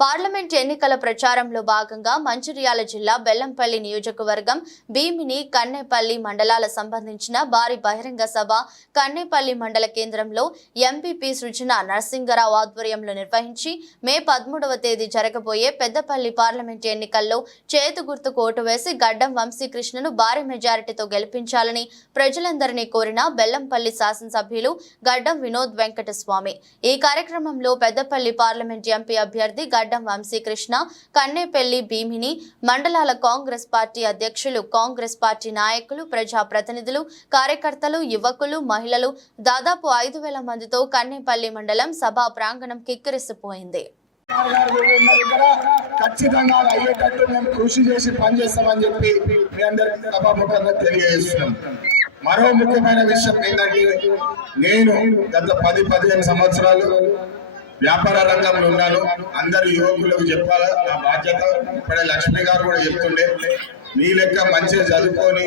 Parliament ఎన్నికల ప్రచారంలో భాగంగా మంచిర్యాల జిల్లా బెల్లంపల్లి నియోజకవర్గం భీమిని కన్నేపల్లి మండలాల సంబంధించిన భారీ బహిరంగ సభ కన్నేపల్లి మండల కేంద్రంలో ఎంపీపీ సృజన నరసింగరావు ఆధ్వర్యంలో నిర్వహించి మే పదమూడవ తేదీ జరగబోయే పెద్దపల్లి పార్లమెంట్ ఎన్నికల్లో చేతు గుర్తుకు ఓటు వేసి గడ్డం వంశీకృష్ణను భారీ మెజారిటీతో గెలిపించాలని ప్రజలందరినీ కోరిన బెల్లంపల్లి శాసనసభ్యులు గడ్డం వినోద్ వెంకటస్వామి. ఈ కార్యక్రమంలో పెద్దపల్లి పార్లమెంట్ ఎంపీ అభ్యర్థి గడ్డం వంశీకృష్ణ కన్నేపల్లి భీమిని మండలాల కాంగ్రెస్ పార్టీ అధ్యక్షులు కాంగ్రెస్ పార్టీ నాయకులు ప్రజాప్రతినిధులు కార్యకర్తలు యువకులు మహిళలు. దాదాపు ఐదు వేల మందితో కన్నేపల్లి మండలం సభా ప్రాంగణం కిక్కిరిసిపోయింది. ఖచ్చితంగా అది అయ్యేటట్టు మేము కృషి చేసి పనిచేస్తామని చెప్పి మీ అందరికీ సభాముఖంగా తెలియజేస్తున్నాం. మరో ముఖ్యమైన విషయం ఏంటంటే నేను గత పది పదిహేను సంవత్సరాలు వ్యాపార రంగంలో ఉన్నాను. అందరు యువకులకు చెప్పాలా? నా బాధ్యత. ఇప్పుడే లక్ష్మి గారు కూడా చెప్తుండే మీ లెక్క మంచిగా చదువుకొని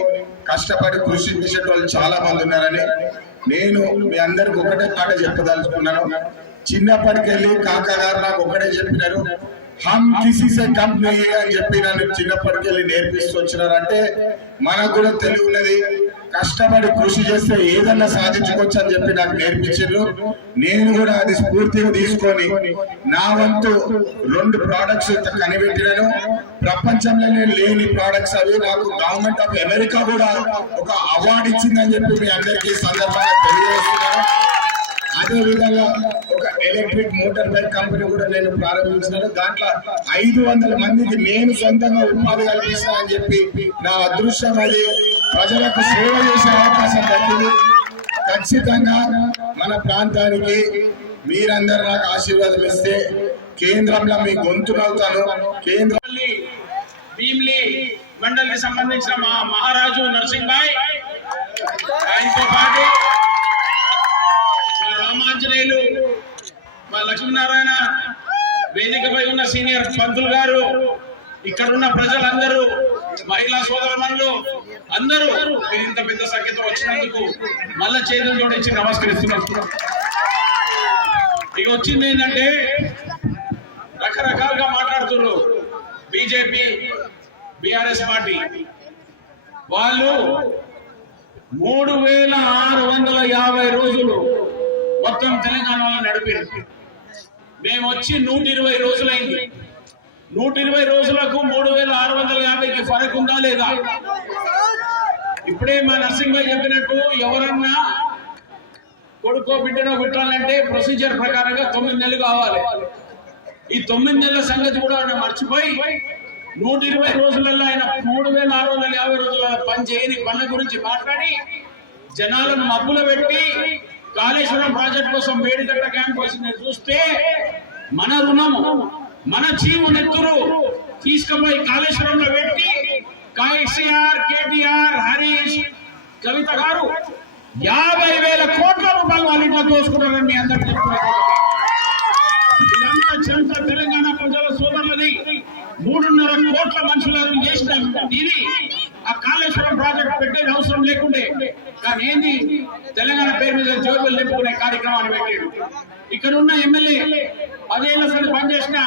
కష్టపడి కృషి చేసేటోళ్ళు చాలా మంది ఉన్నారని నేను మీ అందరికి ఒకటే మాట చెప్పదలుచుకున్నాను. చిన్నప్పటికెళ్ళి కాకా గారు నాకు ఒకటే చెప్పినారు హమ్ కిసి కంపెనీ అని చెప్పి నన్ను చిన్నప్పటికెళ్ళి నేర్పిస్తూ వచ్చినారంటే మనకు కూడా తెలివి ఉన్నది. కష్టపడి కృషి చేస్తే ఏదన్నా సాధించుకోవచ్చు అని చెప్పి నాకు నేర్పించారు నేను కూడా అది స్ఫూర్తిగా తీసుకొని నా వంతు రెండు ప్రోడక్ట్స్ కనిపెట్టినాను. ప్రపంచంలోనే లేని ప్రోడక్ట్స్ అవి నాకు గవర్నమెంట్ ఆఫ్ అమెరికా కూడా ఒక అవార్డు ఇచ్చిందని చెప్పి మీ అందరికీ సందర్భంగా తెలియజేస్తున్నాను. అదే విధంగా ఒక ఎలక్ట్రిక్ మోటార్ బైక్ కంపెనీ కూడా నేను ప్రారంభించినాను. దాంట్లో ఐదు వందల మందికి నేను సొంతంగా ఉపాధి కల్పిస్తానని చెప్పి నా అదృష్టం అది. ప్రజలకు సేవ చేసే అవకాశం దక్కింది. ఖచ్చితంగా మన ప్రాంతానికి మీరందరూ నాకు ఆశీర్వాదం ఇస్తే కేంద్రంలో మీ గొంతునవుతాను కేంద్ర భీమ్లీ భీమ్లీ సంబంధించిన మా మహారాజు నరసింహాయ్ వేదికపై ఉన్న సీనియర్ పంతులు గారు ఇక్కడ ఉన్న ప్రజలందరూ మహిళా సోదరమణులు అందరూ మీరు ఇంత పెద్ద సంఖ్యతో వచ్చినందుకు మళ్ళా చేతులు జోడించి నమస్కరిస్తున్నారు ఇక వచ్చింది ఏంటంటే రకరకాలుగా మాట్లాడుతున్నారు బీజేపీ బీఆర్ఎస్ పార్టీ. వాళ్ళు మూడు వేల ఆరు వందల యాభై రోజులు మొత్తం తెలంగాణలో నడిపారు. మేము వచ్చి నూట ఇరవై రోజులైంది. నూట ఇరవై రోజులకు మూడు వేల ఆరు వందల యాభైకి ఫరక్ ఉందా లేదా? ఇప్పుడే మా నరసింహ చెప్పినట్టు ఎవరన్నా కొడుకో బిడ్డనో పెట్టాలంటే ప్రొసీజర్ ప్రకారంగా తొమ్మిది నెలలు కావాలి. ఈ తొమ్మిది నెలల సంగతి కూడా ఆయన మర్చిపోయి నూట ఇరవై రోజులలో ఆయన మూడు వేల ఆరు వందల యాభై రోజుల పని చేయని పనుల గురించి మాట్లాడి జనాలను మబ్బులు పెట్టి కాళేశ్వరం ప్రాజెక్ట్ కోసం వేడిగడ్డ క్యాంప్ వచ్చింది చూస్తే మన రుణము మన చీము నెత్తురు తీసుకుపోయి కాళేశ్వరంలో పెట్టి కేసీఆర్ కేటీఆర్ హరీష్ కవిత గారు యాభై వేల కోట్ల రూపాయలు వాళ్ళ ఇంట్లో దోసుకున్నారని మీ అందరికీ చెప్తున్నారు ఇదంతా చెంత తెలంగాణ ప్రజల సోదరులది. మూడున్నర కోట్ల మనుషులను చేసిన ఇది ఆ కాళేశ్వరం ప్రాజెక్ట్ పెట్టేది అవసరం లేకుండే. కానీ ఏంది? తెలంగాణ పేరు మీద జోబులు నింపుకునే కార్యక్రమాన్ని పెట్టాడు. ఇక్కడ ఉన్న ఎమ్మెల్యే పదేళ్ళ సరి పనిచేసిన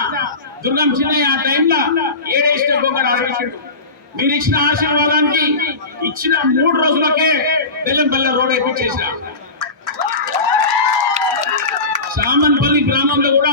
దుర్గం చిన్నయ్య ఆ టైంలో ఏడేసిన గొప్ప ఆలోచించాడు మీరు ఇచ్చిన ఆశీర్వాదానికి ఇచ్చిన మూడు రోజులకే బెల్లంపల్లి రోడ్ వేయించేసిన సామన్పల్లి గ్రామంలో కూడా